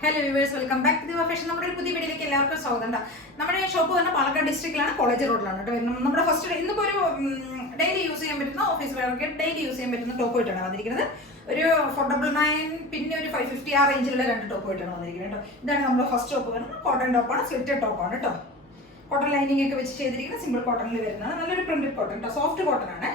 Hello viewers welcome back to the fashion നമ്മുടെ ഒരു പുതിയ വീഡിയോയിലേക്ക് എല്ലാവർക്കും സ്വാഗതം. നമ്മുടെ ഷോപ്പ് തന്നെ പാലക്കാട് ഡിസ്ട്രിക്റ്റിലാണ് കോളേജ് റോഡിലാണ് കേട്ടോ വരുന്നത്. നമ്മുടെ ഫസ്റ്റ് ഇന്നിപ്പോൾ ഒരു ഡെയിലി യൂസ് ചെയ്യാൻ പറ്റുന്ന ഓഫീസ് വേറൊക്കെ ഡെയിലി യൂസ് ചെയ്യാൻ പറ്റുന്ന ടോപ്പ് ആയിട്ടാണ് വന്നിരിക്കുന്നത്. ഒരു ഫോർ ഡബിൾ നയൻ പിന്നെ ഒരു ഫൈവ് ഫിഫ്റ്റി ആ റേഞ്ചിലുള്ള രണ്ട് ടോപ്പ് ആയിട്ടാണ് വന്നിരിക്കുന്നത് കേട്ടോ. ഇതാണ് നമ്മുടെ ഫസ്റ്റ് ടോപ്പ് വരുന്നത് കോട്ടൺ ടോപ്പാണ് സ്ലിറ്റഡ് ടോപ്പാണ് കേട്ടോ. കോട്ടൺ ലൈനിങ് ഒക്കെ വെച്ച് ചെയ്തിരിക്കുന്ന സിമ്പിൾ കോട്ടണിൽ വരുന്നതാണ്. നല്ലൊരു പ്രിന്റഡ് കോട്ടൺ കേട്ടോ സോഫ്റ്റ് കോട്ടൺ ആണ്.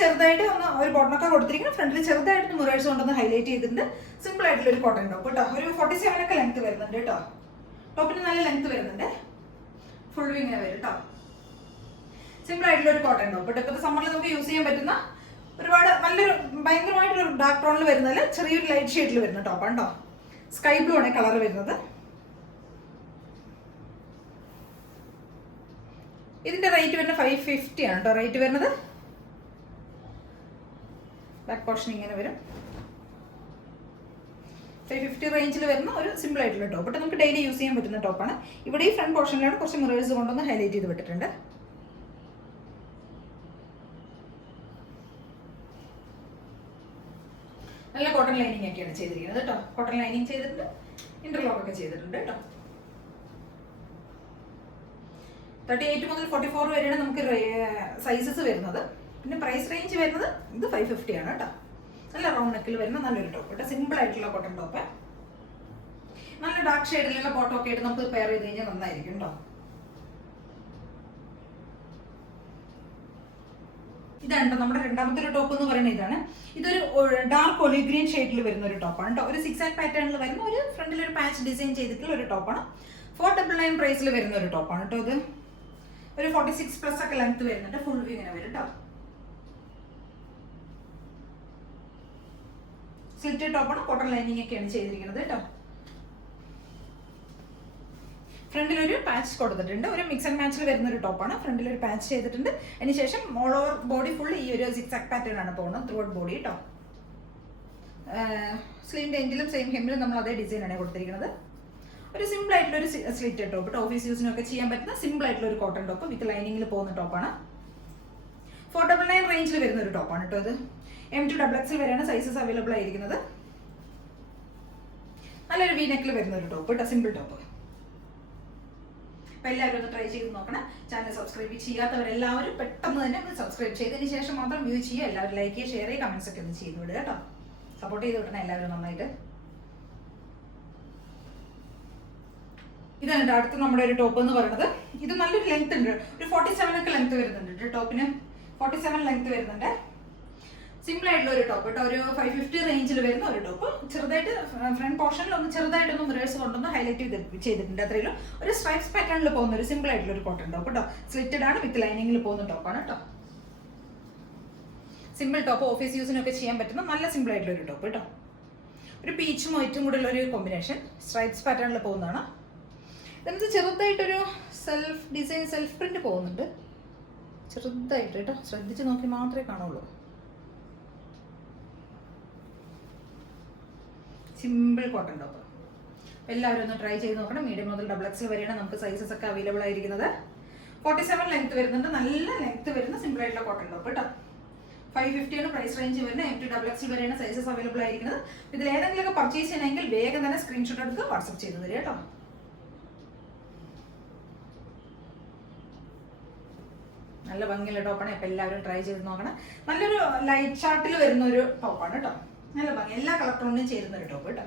ചെറുതായിട്ട് ഒന്ന് ഒരു ബോട്ടണൊക്കെ കൊടുത്തിരിക്കുന്നു. ഫ്രണ്ടിൽ ചെറുതായിട്ട് മുറേഴ്സ് കൊണ്ടൊന്ന് ഹൈലൈറ്റ് ചെയ്തിട്ടുണ്ട്. സിമ്പിൾ ആയിട്ടുള്ള ഒരു കോട്ടൺ ടോപ്പ് കേട്ടോ. ഒരു ഫോർട്ടി സെവൻ ഒക്കെ ലെങ്ത് വരുന്നുണ്ട് കേട്ടോ. ടോപ്പിന് നല്ല ലെങ്ത് വരുന്നുണ്ട്. ഫുൾ വിങ് വരും കേട്ടോ. സിമ്പിൾ ആയിട്ടുള്ള ഒരു കോട്ടൺ ടോപ്പ് കേട്ടോ. ഇപ്പോഴത്തെ സമ്മറിൽ നമുക്ക് യൂസ് ചെയ്യാൻ പറ്റുന്ന ഒരുപാട് നല്ലൊരു ഭയങ്കരമായിട്ടൊരു ഡാർക്ക് ടോണിൽ വരുന്നതിൽ ചെറിയൊരു ലൈറ്റ് ഷെയ്ഡിൽ വരുന്ന ടോപ്പാണ് കേട്ടോ. സ്കൈ ബ്ലൂ ആണ് കളർ വരുന്നത്. ഇതിന്റെ റേറ്റ് വരുന്നത് ഫൈവ് ഫിഫ്റ്റി ആണ് കേട്ടോ. റേറ്റ് വരുന്നത് ബാക്ക് പോർഷൻ ഇങ്ങനെ വരും. ഫൈവ് ഫിഫ്റ്റി റേഞ്ചിൽ വരുന്ന ഒരു സിമ്പിൾ ആയിട്ടുള്ള ടോപ്പ് ഇട്ട് നമുക്ക് ഡെയിലി യൂസ് ചെയ്യാൻ പറ്റുന്ന ടോപ്പാണ് ഇവിടെ ഈ ഫ്രണ്ട് പോർഷനിലാണ് കുറച്ച് മിറേഴ്സ് കൊണ്ടൊന്ന് ഹൈലൈറ്റ് ചെയ്ത് വിട്ടിട്ടുണ്ട്. നല്ല കോട്ടൺ ലൈനിങ് ഒക്കെയാണ് ചെയ്തിരിക്കുന്നത് കേട്ടോ. കോട്ടൺ ലൈനിങ് ചെയ്തിട്ടുണ്ട്. ഇന്റർലോക്ക് ഒക്കെ ചെയ്തിട്ടുണ്ട് കേട്ടോ. തേർട്ടി എയ്റ്റ് മുതൽ ഫോർട്ടി ഫോർ വരെയാണ് നമുക്ക് സൈസസ് വരുന്നത്. പിന്നെ പ്രൈസ് റേഞ്ച് വരുന്നത് ഇത് ഫൈവ് ഫിഫ്റ്റി ആണ് കേട്ടോ. നല്ല റൗണ്ട് നെക്കിൽ വരുന്ന നല്ലൊരു ടോപ്പ് കേട്ടോ സിമ്പിൾ ആയിട്ടുള്ള കോട്ടൺ ടോപ്പ് നല്ല ഡാർക്ക് ഷെയ്ഡിലുള്ള ഫോട്ടോ ഒക്കെ ആയിട്ട് നമുക്ക് പെയർ ചെയ്ത് കഴിഞ്ഞാൽ നന്നായിരിക്കും കേട്ടോ. ഇതാണ് നമ്മുടെ രണ്ടാമത്തെ ഒരു ടോപ്പ് എന്ന് പറയുന്നത് ഇതാണ്. ഇതൊരു ഡാർക്ക് ഒലി ഗ്രീൻ ഷെയ്ഡിൽ വരുന്ന ഒരു ടോപ്പാണ് കേട്ടോ ഒരു സിക്സ് ആൻഡ് പാറ്റേണിൽ വരുന്ന ഒരു ഫ്രണ്ടിൽ ഒരു പാച്ച് ഡിസൈൻ ചെയ്തിട്ടുള്ള ഒരു ടോപ്പാണ് ഫോർ ഡബിൾ നയൻ പ്രൈസിൽ വരുന്ന ഒരു ടോപ്പാണ് കേട്ടോ ഇത്. ഒരു ഫോർട്ടി സിക്സ് പ്ലസ് ഒക്കെ ലെങ്ത് വരുന്നുണ്ട്. ഫുൾ വ്യൂ ഇങ്ങനെ വരും കേട്ടോ സ്ലിറ്റ് ടോപ്പാണ് കോട്ടൺ ലൈനിങ് ഒക്കെയാണ് ചെയ്തിരിക്കുന്നത് കേട്ടോ. ഫ്രണ്ടിൽ ഒരു പാച്ച് കൊടുത്തിട്ടുണ്ട്. ഒരു മിക്സ് ആൻഡ് മാച്ചിൽ വരുന്ന ഒരു ടോപ്പാണ് ഫ്രണ്ടിൽ ഒരു പാച്ച് ചെയ്തിട്ടുണ്ട്. അതിനുശേഷം ഓൾ ഓവർ ബോഡി ഫുൾ ഈ ഒരു സിക്സ് ആക്ക് പാറ്റേൺ ആണ് പോകുന്നത് ത്രൂ ഔട്ട് ബോഡി കേട്ടോ സ്ലീവിന്റെ എൻഡിലും സെയിം ഹെമ്മിലും നമ്മൾ അതേ ഡിസൈനാണ് കൊടുത്തിരിക്കുന്നത്. ഒരു സിമ്പിൾ ആയിട്ടുള്ള ഒരു സ്ലിറ്റ് ടോപ്പ് ഓഫീസ് യൂസിനൊക്കെ ചെയ്യാൻ പറ്റുന്ന സിമ്പിൾ ആയിട്ടുള്ള ഒരു കോട്ടൺ ടോപ്പ് വിത്ത് ലൈനിങ്ങിൽ പോകുന്ന ടോപ്പാണ് ഫോർ ഡബിൾ നയൻ റേഞ്ചിൽ വരുന്ന ഒരു ടോപ്പാണ് കേട്ടോ ഇത്. എം ടു ഡബിൾ എക്സിൽ വരെയാണ് സൈസസ് അവൈലബിൾ ആയിരിക്കുന്നത്. നല്ലൊരു വി നെക്കിൽ വരുന്ന ഒരു ടോപ്പ് കേട്ടോ സിമ്പിൾ ടോപ്പ് അപ്പോൾ എല്ലാവരും ഒന്ന് ട്രൈ ചെയ്ത് നോക്കണം. ചാനൽ സബ്സ്ക്രൈബ് ചെയ്യാത്തവരെല്ലാവരും പെട്ടെന്ന് തന്നെ ഒന്ന് സബ്സ്ക്രൈബ് ചെയ്തതിന് ശേഷം മാത്രം വ്യൂ ചെയ്യുക. എല്ലാവരും ലൈക്ക് ചെയ്യുക ഷെയർ ചെയ്യുക കമൻസ് ഒക്കെ ഒന്ന് ചെയ്ത് വിടുക കേട്ടോ. സപ്പോർട്ട് ചെയ്ത് വിടണം എല്ലാവരും നന്നായിട്ട്. ഇതാണ് അടുത്ത നമ്മുടെ ഒരു ടോപ്പ് എന്ന് പറയുന്നത്. ഇത് നല്ലൊരു ലെങ്ത് ഉണ്ട്. ഒരു ഫോർട്ടി സെവൻ ഒക്കെ ലെങ്ത് വരുന്നുണ്ട് ടോപ്പിന്. ഫോർട്ടി സെവൻ ലെങ്ത് വരുന്നുണ്ട്. സിമ്പിൾ ആയിട്ടുള്ള ഒരു ടോപ്പ് കേട്ടോ ഒരു ഫൈവ് ഫിഫ്റ്റി റേഞ്ചിൽ വരുന്ന ഒരു ടോപ്പ് ചെറുതായിട്ട് ഫ്രണ്ട് പോർഷനിൽ ഒന്ന് ചെറുതായിട്ടൊന്ന് മിറേഴ്സ് കൊണ്ടൊന്ന് ഹൈലൈറ്റ് ചെയ്ത് ചെയ്തിട്ടുണ്ട് അത്രയും ഒരു സ്ട്രൈപ്സ് പാറ്റേണിൽ പോകുന്ന ഒരു സിമ്പിൾ ആയിട്ടുള്ള ഒരു കോട്ടൺ ടോപ്പ് കേട്ടോ. സ്ലിറ്റഡ് ആണ് വിത്ത് ലൈനിങ്ങിൽ പോകുന്ന ടോപ്പാണ് കേട്ടോ. സിമ്പിൾ ടോപ്പ് ഓഫീസ് യൂസിനൊക്കെ ചെയ്യാൻ പറ്റുന്ന നല്ല സിമ്പിൾ ആയിട്ടുള്ള ഒരു ടോപ്പ് കേട്ടോ. ഒരു പീച്ചും വൈറ്റും കൂടെ ഉള്ള ഒരു കോമ്പിനേഷൻ സ്ട്രൈപ്സ് പാറ്റേണിൽ പോകുന്നതാണ്. ഇതിനകത്ത് ചെറുതായിട്ടൊരു സെൽഫ് ഡിസൈൻ സെൽഫ് പ്രിന്റ് പോകുന്നുണ്ട്. ചെറുതായിട്ട് കേട്ടോ. ശ്രദ്ധിച്ച് നോക്കി മാത്രമേ കാണുള്ളൂ. Simple cotton top. എല്ലാവരും ഒന്ന് ട്രൈ ചെയ്ത് നോക്കണം. മീഡിയം മുതൽ ഡബിൾ എക്സ് വരെയാണ് നമുക്ക് സൈസസ് ഒക്കെ അവൈലബിൾ ആയിരിക്കുന്നത്. ഫോർട്ടി സെവൻ ലെങ്ത് വരുന്നുണ്ട്. നല്ല ലെങ്ത് വരുന്ന സിമ്പിൾ ആയിട്ടുള്ള കോട്ടൺ ടോപ്പ് കേട്ടോ ഫൈവ് ഫിഫ്റ്റി ആണ് പ്രൈസ് റേഞ്ച് വരുന്നത്. എം ടു ഡബിൾ എക്സ് വരെയാണ് സൈസസ് അവൈലബിൾ ആയിരിക്കുന്നത്. ഇതിൽ ഏതെങ്കിലും ഒക്കെ പർച്ചേസ് ചെയ്യണമെങ്കിൽ വേഗം തന്നെ സ്ക്രീൻഷോട്ട് എടുത്ത് വാട്സപ്പ് ചെയ്ത് തരിക കേട്ടോ. നല്ല ഭംഗിയുള്ള ടോപ്പാണ് ഇപ്പം എല്ലാവരും ട്രൈ ചെയ്ത് നോക്കണം. നല്ലൊരു ലൈറ്റ് ഷാർട്ടിൽ വരുന്ന ഒരു ടോപ്പാണ് കേട്ടോ. നല്ല ഭംഗി. എല്ലാ കളർ ടോണിനും ചേരുന്ന ഒരു ടോപ്പ് കേട്ടോ.